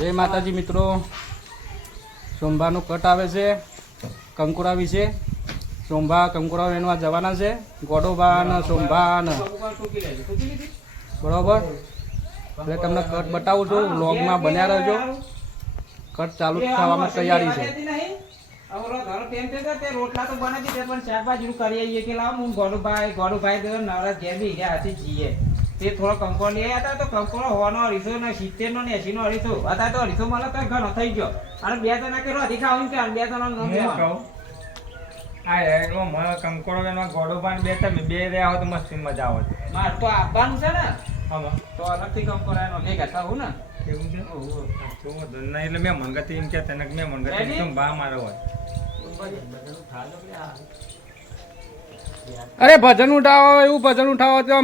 જય માતાજી મિત્રો. સોમભાનો કટ આવે છે. કંકુરા વિશે. સોમભા કંકુરા વેણવા જવાના છે. ગોડોબા ને સોમભા ને બરોબર? એટલે તમને કટ બતાવું છું. વ્લોગમાં બન્યા રહેજો. કટ ચાલુ થવામાં તૈયારી છે. રોટલા તો બને છે, પણ શાકભાજી કરી આવીએ. કે ગોડુભાઈ ગોડુભાઈ નવરાત નવરા ઘેર બી ગયા જીએ તે થોડો કંકો લઈ આવ્યા હતા તો કંકો હોવાનો અઢીસો ને સિત્તેર નો ને એસી નો અઢીસો અત્યારે તો અઢીસો મળે તો ઘણો થઈ ગયો અને બે જણા કે રોધી ખાવું કે બે જણા નો હું કહું આ એકલો કંકોડો એનો ગોડોબાન બે તમે બે રહ્યા હો તો મસ્તી મજા આવે માર તો આપવાનું છે ને આમાં તો અલગથી કંકો એનો ભેગા થવું ને એવું છે તો નહીં એટલે મેં મંગતી એમ કે તને મેં મંગતી તો બા મારો હોય અરે ભજન ઉઠાવો એવું ભજન ઉઠાવો તો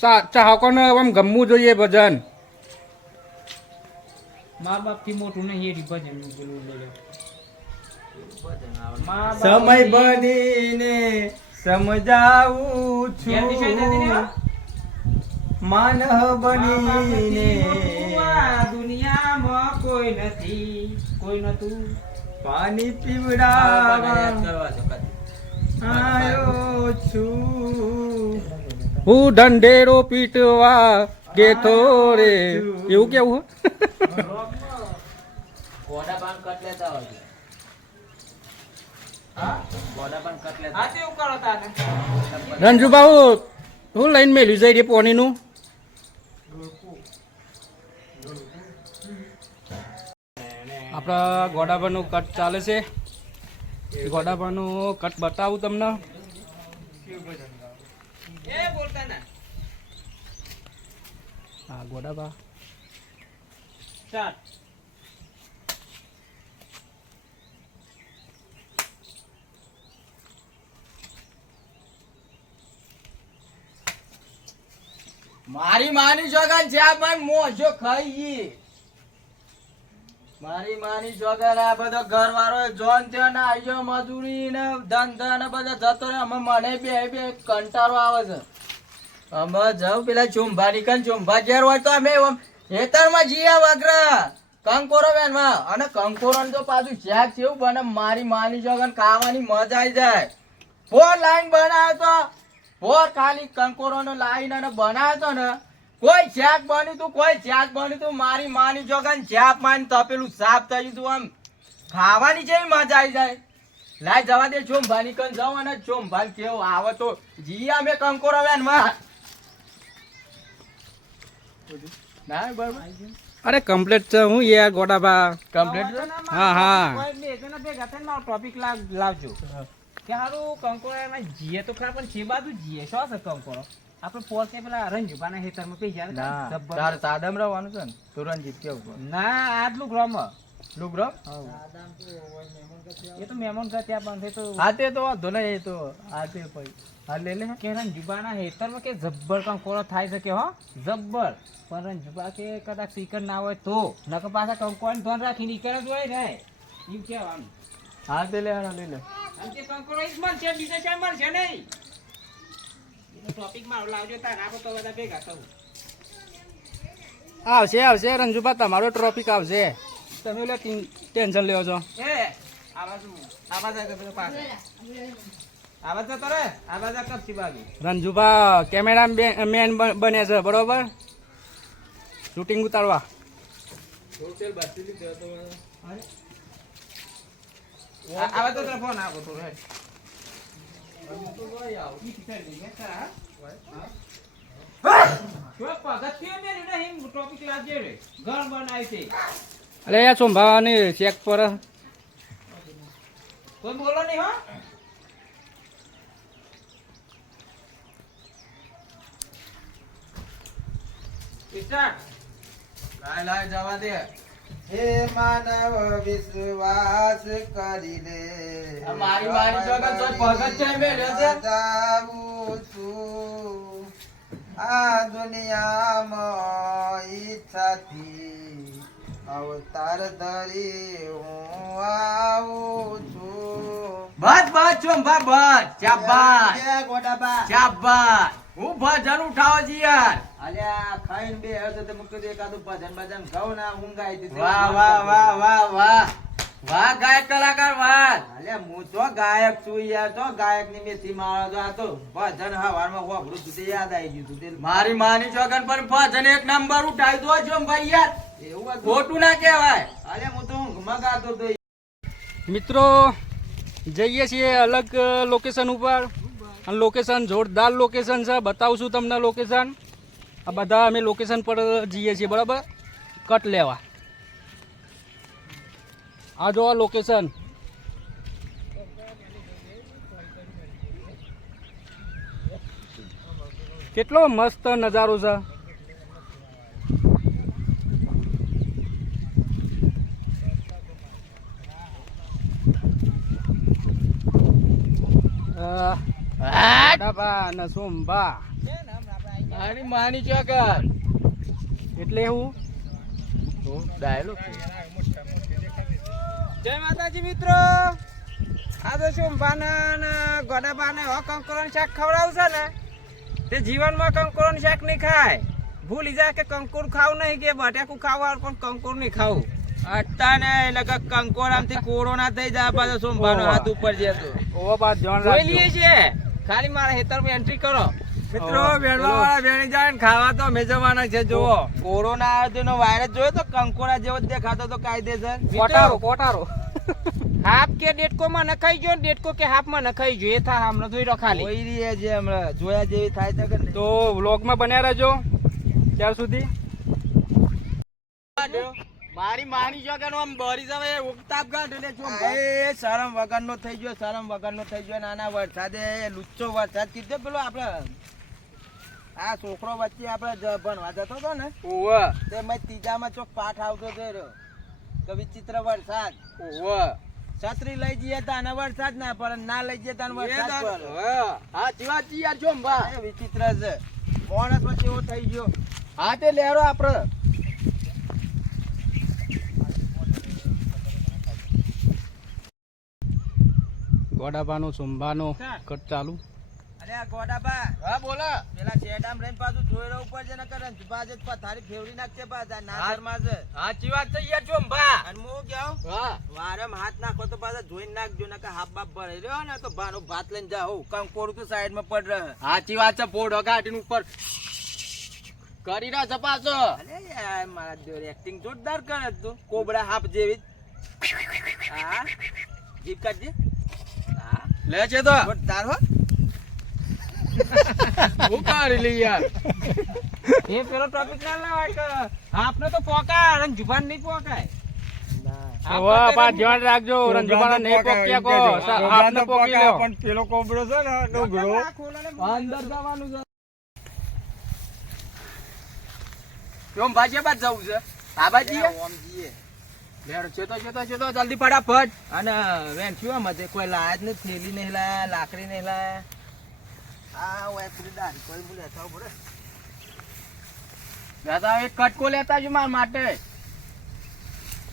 ચાહકોને આમ ગમવું જોઈએ ભજન. મા બાપથી મોટું નહીં એ ભજનનું સમય બનીને સમજાવું છું. માનવ બનીને આ દુનિયામાં કોઈ નથી કોઈ નતું. પાણી પીવડા આવ્યો છું. હું ઢંઢેરો પીટવા કે રે. એવું કેવું હા? તે એવું કરો હું લઈને મેલ્યું જઈ એ પોનીનું આપણા ગોડાબાનું કટ ચાલે છે. ગોડાબાનું કટ બતાવું તમને. એ બોલતા ના. હા ગોડાબા સ્ટાર્ટ મારી માની જોગન છે આ પણ મોજો ખાઈ ગઈ મારી માની જોગર, આ બધો ઘર વાળો જોન થયો ને આવ્યો મજૂરી ને ધંધા ને બધા જતો ને અમે મને બે બે કંટાળો આવે છે. અમે જાઉં પેલા ચુંભા નીકળ ચુંભા ઘેર હોય તો અમે ખેતરમાં જઈએ વગ્ર. કંકોરો વેનમાં. અને કંકોરો તો પાછું શાક થયું બને મારી માની જોગન ખાવાની મજા આવી જાય. ફોર લાઈન બનાવ્યો તો ફોર ખાલી કંકોરો નો લાઈન અને બનાવ્યો તો ને કોઈ શાક બન્યું તું કોઈ શાક બન્યું તું મારી માની જોગન શાક માની તપેલું સાફ થયું તું આમ. ખાવાની જેવી મજા આવી જાય. લાય જવા દે ચોંભાની કન જાઉં અને ચોંભાન કેવો આવે તો જી અમે કંકોરો બેનમાં ના બરાબર. અરે કમ્પ્લીટ છે. હું યાર ગોડાબા કમ્પ્લીટ હા, હા. કોઈ બે જણા ભેગા થઈને મારો ટોપિક લાવજો. કે હારું કંકોડામાં જીએ તો ખરા પણ છે બાજુ જીએ શું છે કંકોડો આપણે પોતે પેલા રંજુબાના હેતરમાં ના જબ્બર. તાર સાદમ રહેવાનું છે ને તુરંત કેવું ના આટલું ગ્રામ. લુગરો એ તો મહેમાન ઘર ત્યાં બંધ તો હા તે તો વાંધો નહીં એ તો તે પછી. હા લે લે. કે રંજુબાના હેતરમાં કે જબ્બર કંકોડો થાય છે કે હો? જબ્બર પણ રંજુબા કે કદાચ સ્પીકર ના હોય તો. નકર પાછા કંકોડાને ધોન રાખીને નીકળે જ હોય ને. એમ કહેવાનું. હા તે લે હા લે લે. અને તે જ મળશે બીજે ક્યાં મળશે નહીં. ટોપિક મારો લાવજો તાર આપણે તો બધા ભેગા થવું. આવશે આવશે રંજુભા તમારો ટ્રોફિક આવશે. તમે એટલે ટેન્શન લેવો છો. એ આવાજ આવાજ આવે પેલો પાસે આવાજ જતો રે આવાજ આ કપચી બાગી રંજુબા કેમેરા મેન બને છે બરોબર? શૂટિંગ ઉતારવા. આવાજ તો ફોન આપો થોડો અરે ચેક પર. કોઈ બોલો નહીં હો. લાય લાય જવા દે. હે માનવ વિશ્વાસ કરી લે મારી મારી જગત તો ભગત છે મેલ્યો છે. જાવું છું. આ દુનિયામાં ઈચ્છાથી અવતાર ધરી હું આવું છું. બસ બસ છો બસ શાબાશ. જય ચાબા શાબાશ. હું ભજન ઉઠાવો છી યાર. અલ્યા ખાઈને બે હશે તો મૂકી દે એકાદું ભજન ભજન ગાઉં ના ઊંઘ આવી હતી. વાહ વાહ વાહ વાહ વાહ. વાહ ગાયક કલાકાર વાહ અલ્યા હું તો ગાયક છું યાર તો ગાયકની મેથી મારો તો આ તો ભજન હવારમાં હોભળું તું યાદ આવી ગયું તું મારી માની ચોગન પર ભજન એક નંબર ઉઠાઈ દો છો ભાઈ યાર. એવું ખોટું ના કહેવાય. અલ્યા હું તો ઊંઘમાં ગાતો તો મિત્રો જઈએ છીએ અલગ લોકેશન ઉપર. લોકેશન જોરદાર લોકેશન છે બતાવશું તમને લોકેશન આ બધા અમે લોકેશન પર જઈએ છીએ બરાબર? કટ લેવા. આ જો આ લોકેશન કેટલો મસ્ત નજારો છે. ને સોમભા મારી માની ચોગન એટલે હું? ડાયલોગ જય માતાજી મિત્રો. આ તો ગોડા ગોડાબાને હો કંકોરણ શાક ખવડાવશે ને? તે જીવનમાં કંકોરણ શાક નહીં ખાય. ભૂલી જાય કે કંકુર ખાવું નહીં કે બટાકું ખાવું પણ કંકુર નહીં ખાવું. અટતા ને એટલે કે કંકોરામથી કોરોના થઈ જાય પાછો સોમભાનો હાથ ઉપર જતો. ઓ બાદ જોઈ લઈએ છીએ. ખાલી મારા હેતરમાં એન્ટ્રી કરો. મિત્રો, બેડવા વાળા બેણી જાય ને ખાવા તો મેજવાના છે જુઓ. કોરોના આવ્યો તો એનો વાયરસ જોયો તો કંકોરા જેવો જ દેખાતો તો કાયદેસર? કોટારો કોટારો હાફ કે ડેટકો માં નખાઈ ગયો ડેટકો કે હાફમાં નખાઈ ગયો એ થા હમણાં જોઈ રો ખાલી. જોઈ રહી છે હમણાં જોયા જેવી થાય તો તો વ્લોગમાં બન્યા રહેજો ત્યાર સુધી. મારી માની કે આમ બરી જવે ઉગતાપ ગાંઠ એટલે શું એ શરમ વગરનો થઈ ગયો શરમ વગરનો થઈ ગયો નાના વરસાદે લુચ્ચો વરસાદ કીધો પેલો આપડે આ છોકરો વચ્ચે આપડે ભણવા જતો હતો ને ઓવા તે મેં ત્રીજામાં ચોક પાઠ આવતો હતો તો વિચિત્ર વરસાદ. ઓવા છત્રી લઈ જઈએ તા ને વરસાદ ના પડે ના લઈ જઈએ તા વરસાદ પડે. હા જીવા જી યાર જો બા. એ વિચિત્ર છે. માણસ પછી એવો થઈ ગયો. હા તે લેરો આપડે. ગોડાબાનો સુંભાનું કટ ચાલુ. અરે આ ગોડાબા હા બોલો. પેલા શેડામ રહીને પાછું જોઈ રહ્યો ઉપર છે ને કરે બાજે પથારી ફેવરી નાખશે પાછા નાસરમાં છે. હા વાત છે યાર જો બા. અને હું કહું હા. વારમ હાથ નાખો તો પાછા જોઈ નાખજો ને હાફ બાપ ભરાઈ રહ્યો ને તો ભાનો ભાત લઈને જાઓ કોડું તો સાઈડમાં પડ રહે. સાચી વાત છે પોડો ગાડીન ઉપર. કરી રહ્યા છે પાછો. અરે યાર મારા જોડે એક્ટિંગ જોરદાર કરે તું. કોબરા હાફ જેવી. હા. જીપ કાઢજે. હા. લે છે તો. જોરદાર હો. કરી લી યાર? એ પેલો ટોપિક ના લેવાય આપને તો અને જુબાન નહીં પોકાય. જલ્દી ફટાફટ અને વેન શું આમ હતી? કોઈ લાયા જ નથી થેલી નહીં લાયા લાકડી નહીં લાયા. આ ઓય પેલી દાઢી કોઈ બોલે લેતા પડે. દાદા એક કટકો લેતા જો માર માટે.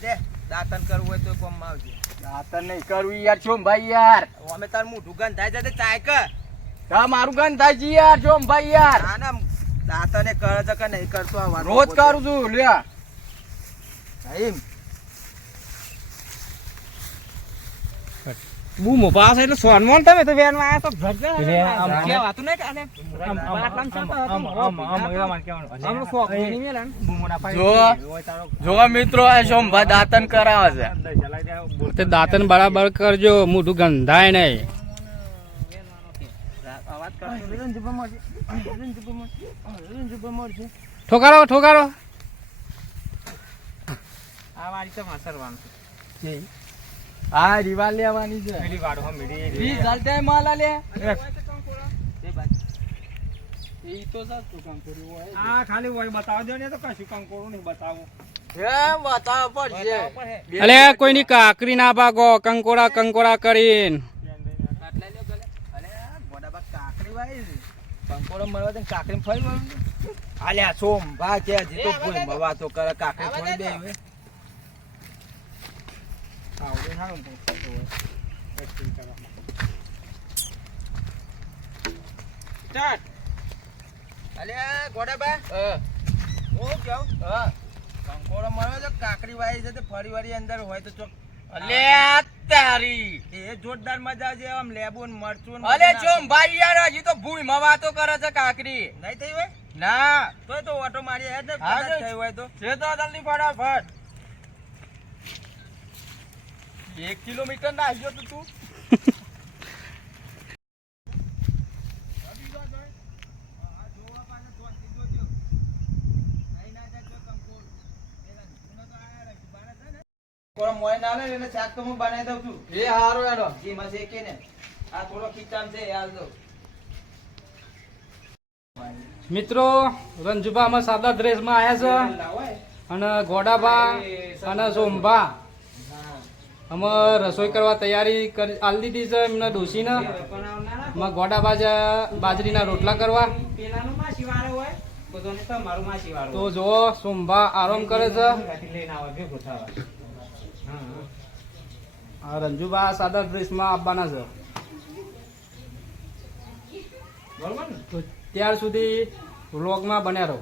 દે દાંતન કરવું હોય તો કોમ આવજે. દાતર નહીં કરવું યાર છો ભાઈ યાર. અમે તાર મોઢું ગંધ થાય છે તે ચાય કર. હા મારું ગંધ થાય છે યાર છો ભાઈ યાર. ના ના દાંતને કરે છે કે નહીં કરતો આ રોજ કરું છું લ્યા. એમ બૂમો પાસ એટલે સોનમોન તમે તો વેનમાં આયા તો ભરજે એટલે આમ- કેવાતું નહીં કે આને બાટલામાં ને, હમણાં શોખ નહીં મેલે જો જો મિત્રો આ સોમભા દાતન કરાવે છે. તે દાંતન બરાબર કરજો મોઢું ગંધાય નહીં. ઠોકારો ઠોકારો. આ વાળી તો માસરવાનું હા રીવા લેવાની છે. વીસ જલતે માલ લે એ તો સસ્તું કામ કર્યું હોય. આ ખાલી હોય બતાવ દો ને તો કશું કંકોડું નહીં બતાવું. હે અલે કોઈની કાકરી ના ભાગો કંકોડા કંકોડા કરીને. ગોડાબા કાકડી મળવા દે કાકરી ફરી આલ્યા સોમ. ભા છે હજી તો ભૂલ મવા તો કરે કાકડી થોડી બે હવે. આવડે સારું સ્ટાર્ટ અલ્યા ગોડાબા હું કહું કંકોડો મળ્યો છે કાકડી વાળી છે તે ફરી વાળી અંદર હોય તો ચોક અલે તારી એ જોરદાર મજા છે આમ લેબુ ને મરચું અલે ભાઈ યાર હજી તો ભૂઈમાં વાતો કરે છે કાકરી નહીં થઈ હોય? ના. તોય તો ઓટો મારી હેડ ને હા, કદાચ તો- થઈ હોય તો. છે તો જલ્દી ફટાફટ. એક કિલોમીટર ના આવ્યો તો તું. મોય ના લે એટલે શાક તો હું બનાવી દઉં છું. એ હારો એનો જી માં ને? આ થોડો ખીચામ છે હાલ દો મિત્રો રંજુભા અમે સાદા ડ્રેસમાં આવ્યા છે. અને ગોડાભા અને સોમભા. અમે રસોઈ કરવા તૈયારી કરી આલી દીધી છે એમને ડોસીને એમાં ગોડા બાજા બાજરીના રોટલા કરવા. તો જો સોમભા આરામ કરે છે. આ રંજુભા સાદા ડ્રેસમાં આવવાના છે. ત્યાર સુધી વ્લોગમાં બન્યા રહો.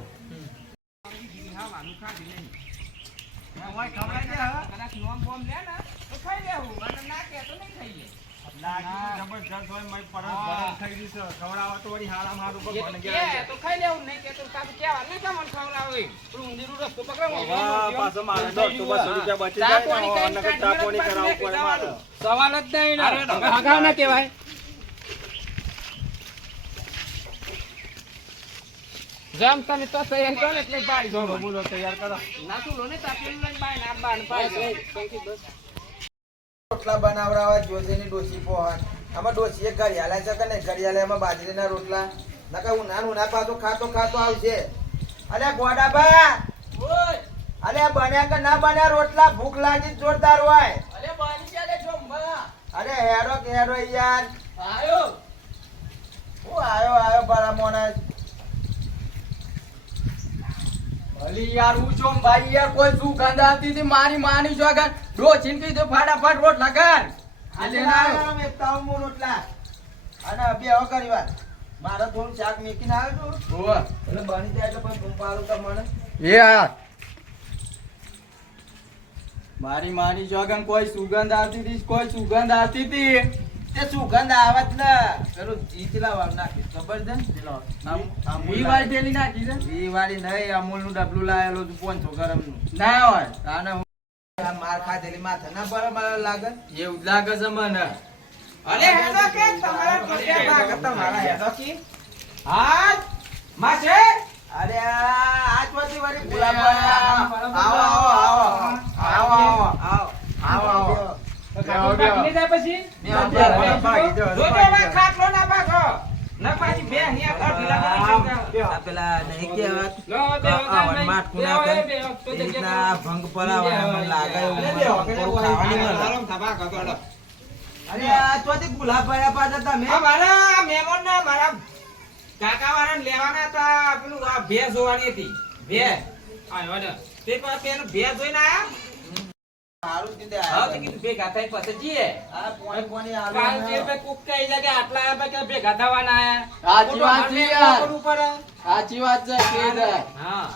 કદાચ નોમ બોમ લે ને. ખાઈ લેવું. અને ના કે તો નહીં ખાઈએ. જબરજસ્ત હોય મારી પરસ ગરમ થઈ ગઈ છે. ખવડાવો તો વળી હારામાં હારું એ ભગવાન તો કે કે તો ખાઈ લેવું નહીં કે તો તારું કહેવા નહીં કે મને ખવડાવે. પેલું ઊંધીનું રસ્તો પકડો પાછો મારે તો તો બસો રૂપિયા બચી જાય પાણી ને કઈ નકર ચા પાણી કરાવવું પડે મારે. સવાલ જ નહીં અરે, ને હગા ના કહેવાય. જેમ તમે તો તૈયાર કરો ને એટલે બોલો તૈયાર કરો. ના તું લો ને તાપેલું લઈને રોટલા બનાવડાવવા જોશીની ડોસી પોહાટ આમાં ડોસીએ ઘડિયાળા છે કે નહીં? ઘડિયાળા એમાં બાજરીના રોટલા. નકર ઉના ના પાછો ખાતો ખાતો આવશે અલે ગોડાબા અરે બન્યા કે ના બન્યા રોટલા? ભૂખ લાગી જોરદાર હોય. અરે હેરો ચાલે અરે કે યાર. આયો. હું આયો આયો બરા મોણા અલી યાર હું છો ભાઈ યાર કોઈ સુગંધ આવતી હતી મારી માની જોગન ડોચીન તો ફટાફટ રોટ લગાડ આ લેને આવ્યો તાવ મો રોટલા. અને બે હવે વાત. મારે થોડું શાક મેકીને આવ્યો છું ઓવા. એટલે બની જાય એટલે પછી પાડું તમને. એ યાર મારી માની જોગન કોઈ સુગંધ આવતી હતી કોઈ સુગંધ આવતી હતી. સુગંધ આવત ને. પેલું જીતલા વાળ નાખી? ખબર છે પેલો ઈ વાર પેલી નાખી છે? ઈ વાળી નહીં અમૂલનું ડબલું લાયેલું હતું પોંચો ગરમનું ના હોય. તાને માર ખાધેલી માથે ના બરાબર લાગે? એવું લાગે છે મને. અરે હેડો કે તમારા કોટિયા ભાગ તમારા હેડો કે. આજ માસે અરે આજ પછી વળી ગુલાબ આવો આવો આવો આવો આવો. ખાટલો જાય પછી? ખાટલો ના ના બે અહીંયા પેલા નહીં કહેવાત કર. ભંગ પરાવે લાગે અરે આ ગુલાબ ભર્યા તમે? મારા મહેમાન ના મારા કાકા વાળા લેવાના હતા પેલું ભે ભેંસ જોવાની હતી. ભે તે એનો ભેંસ જોઈને આયા? ભેગા જઈએ. જાય આટલા ભેગા થવાના સાચી વાત છે. હા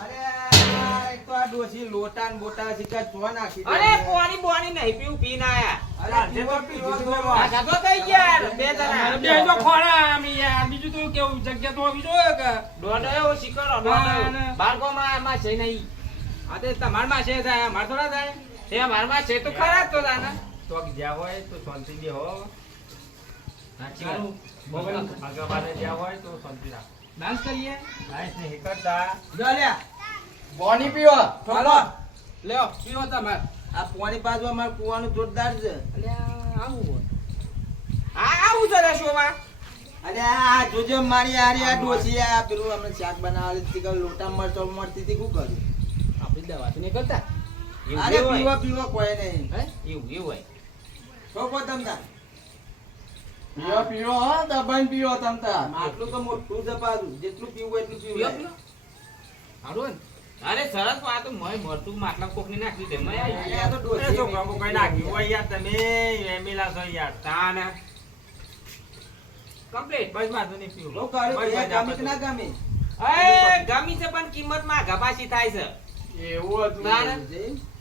લોટા ને બોટા ચો નાખી અરે પાણી બોણી નહીં પીવું પી ના આયા. અરે પીવો પીવો. થઈ બે જણા. બે તો ખોરા આમ યાર બીજું તો કેવું જગ્યા તો હોવી જોઈએ કે? એવો દોડો ના. માં છે નહીં. આ તે તમારમાં છે થાય અમાર થોડા થાય. તે અમાર છે તો ખરા તો નાના તો જ્યાં હોય તો શાંતિ દે હો સાચી વાત. જ્યાં હોય તો શાંતિ રાખ. ડાન્સ કરીએ? નાઈસ નહીં કરતા જો લ્યા, બોની પીવો ચાલો લ્યો પીવો તમે આ પોણી પાછું અમારે કુવાનું જોરદાર છે. આવું આ આવું છે રે શોભા અરે આ જોજો મારી હારી આ ડોસી આ પેલું અમે શાક બનાવેલી હતી લોટા મરચો મળતી હતી શું કર્યું? આપણી દવા તો નહીં કરતા. અરે એવું પીવો હોય કોઈ નહીં. એવું એવું હોય છોકો તમતા પીવો પીવો હો દબાઈને પીવો તમ આટલું તો મોટું પાછું જેટલું પીવું એટલું પીવું અરે સરસ આ તો મય મરતું માટલા કોકની મય આ તો કોઈ નાખ્યું હોય યાર તમે એમેલા છો યાર. તાને કમ્પ્લીટ બસ વાંધો નહીં પીવું. બહુ ગમી ના ગમી? એ ગમી છે પણ કિંમતમાં ગપાસી થાય છે. એવું હતું. ના.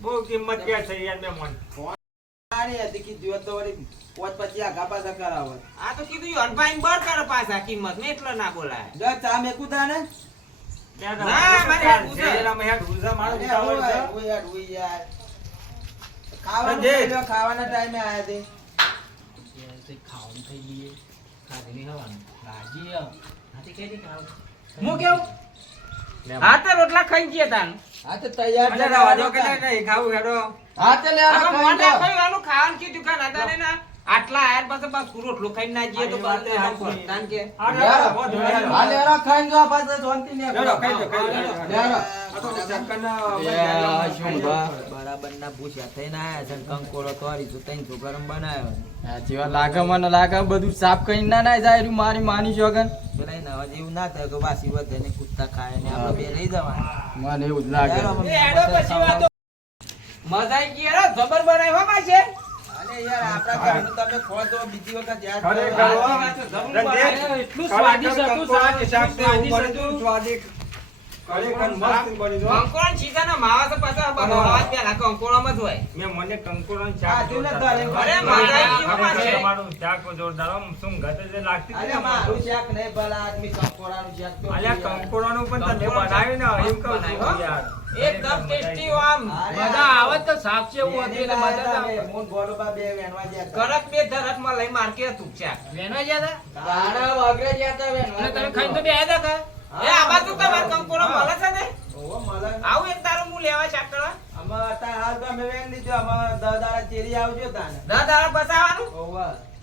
બહુ કિંમત ક્યાં યાર મેં મન. આ તો કીધું બર કરે પાછા કિંમત મેં એટલો ના બોલાય. ચા ને? ટાઈમે આયા હું. કેવું? હા તો રોટલા ખાઈ ગયા તાન. હા તો તૈયાર છે રવા કે નહીં ખાવું હેડો. હા તો લે આ મોન એવાનું ખાવાનું કીધું ના આટલા બસ રોટલો ના જઈએ તો. કે. હા, જો શાંતિ ને ખાઈ ખાઈ ને ના ના જાય મારી માની છોકન પેલા એવું ના થાય કે વાસી વધે ને કુત્તા ખાય ને આપડે બે રહી જવાના. મને એવું જ લાગે યાર, અમે એ હેડો પછી વાતો મજા આવી ગઈ યાર જબર બનાવ્યો પાછે અરે યાર આપણા ઘરનું તમે ખો બીજી વખત ખરેખર. બનાવ્યો, એટલું સ્વાદિષ્ટ હતું સ્વાદિષ્ટ હતું. સ્વાદિષ્ટ. ખરેખર હો. કંકોડા છીકાના માવા તો પાછા બનાવવા પેલા કંકોડામાં જ હોય મેં મને હા, તારે. લાગ્યું. અરે, હો ખરેખર પાછી. તમારું શાક જોરદાર હો. શું ગતે જે લાગતી અરે મારું અમારું. નહીં ભલા આદમી કંકોડાનું શાક તો અલ્યા યાર. પણ તમે કંકોડાનું ને એમ કહું હો. યાર. એકદમ ટેસ્ટી આમ મજા આવે તો સાફ છે એવું હતું એટલે મજા આવે. બે. મોન બે વેણવા ગયા તા. કડક બે ધરતમાં લઈ માર્કે તું ચાક વેનવા ગયા હતા? તારા વાગરે જ્યાં તા બેન, તમે ખાઈ તો બે આવ્યા હતા એ આ બાજુ તમારે કંકોરો મળે છે ને? ઓવો મળે. આવું એક તારું હું લેવા શાક અમાર તા હાલ તો અમે વેન લીધું. અમાર દાડા ચેરી આવજો તાને. દાડા બસાવાનું? ઓવો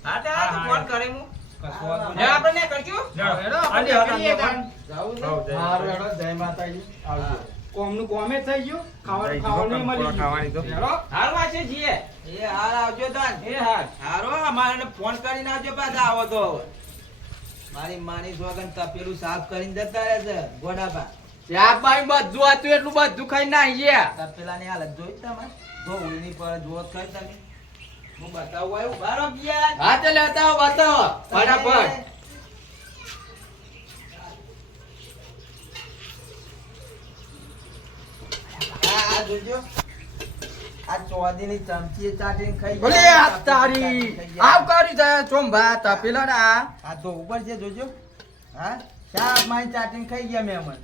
હા. તે આ ફોન કરે હું. કશું આપણે ને હેડો, આપણે હાલી, નીકળીએ હાલી, તાન. જાવું છે? હઉ, જય હારું માતાજી. હેડો, જય માતાજી. આવજો. કોમનું કોમે થઈ ગયું. ખાવાનું ખાવાનું મળી ખાવાની તો. હાલ વાંચે જીએ. એ હાલ આવજો તાન. એ હાલ. હારો અમારે ફોન કરીને આવજો પાછા આવો તો મારી માની સોગન તપેલું સાફ કરીને જતા રહે છે ગોડાબા શાક બાઈ બધું હતું એટલું બધું ખાઈ ના ગયા તપેલાની હાલત જોઈ તમે? જો ઉલની પર જોત કરી તમે. હું બતાવું આવ્યું? બારો ગયા. હા તો લેતા આવો બતાવો ફટાફટ. આ જોજો આ ચોદીની ચમચી ચાટીને ખાઈ ભલે આ તારી આવ કરી જાય ચોંભા તપેલા ના આ તો ઉપર છે જોજો. હા? શાક મારી ચાટીને ખાઈ ગયા મેં અમન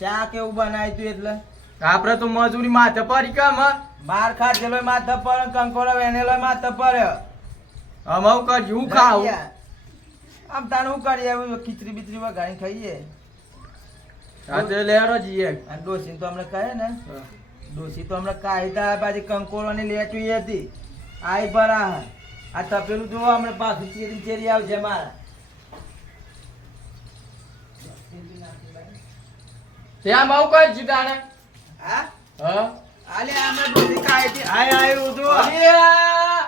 શાક એવું બનાવ્યું તું એટલે. આપડે તો મજૂરી માથે પડી કામ માર ખાધેલો માથે પર કંકોડો વેનેલો માથે પર આમ આવું કરી હું ખાવું આમ તારે હું કરીએ? ખીચડી બીચડી વગાડીને ખાઈએ. હા તો લેડો જઈએ અને ડોસી તો કહે ને. ડોસી તો હમણાં કાયદા પાછી લેટ લેચવી હતી. આઈ ભરા આ તપેલું જોવો હમણાં પાછું ચેરી ચેરી આવશે મારા. ત્યાં બહુ કઈ જીતાને હા? હા? આલે આમે બધી કાય હતી આય આયરું જો અલ્યા!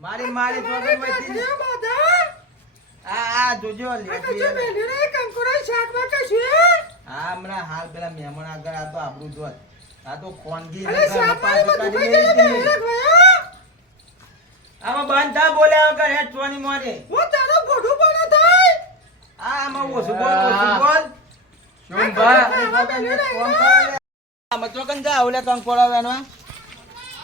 મારી મારી જોગન વચ્ચે આ આ જોજો લેચવી હા? હમણાં હાલ પેલા મહેમાન આગળ આ તો આપણું જોત આ તો હતી. આમાં બંધ થા બોલ્યા વગર હેડ ચોની મોરે આ આમાં ઓછું બોલ ઓછું બોલ. ચોંભા આમાં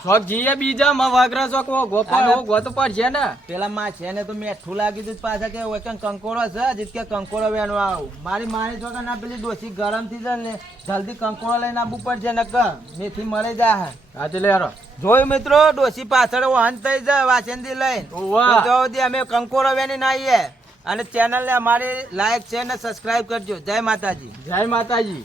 કંકોડા વેણવા બીજા માં વાગરા ચોક ઓ ગોપાલ ગોત પર છે ને. પેલા માં છે ને તો મેઠું લાગી દીધું પાછા કે કંકોડો છે જીત કે કંકોડો વેણવા આવું. મારી માની છોકરા ના પેલી ડોસી ગરમથી છે ને જલ્દી કંકોડો લઈને આવવું પડશે ને મેથી મળી જાય. હા લે લેડો જોયું મિત્રો ડોસી પાછળ વાહન થઈ જાય વાસંદી લઈને. ઓવા. તો અમે કંકોડો વેણી આવીએ. અને ચેનલ ને અમારી લાઈક છે ને સબસ્ક્રાઇબ કરજો. જય માતાજી. જય માતાજી.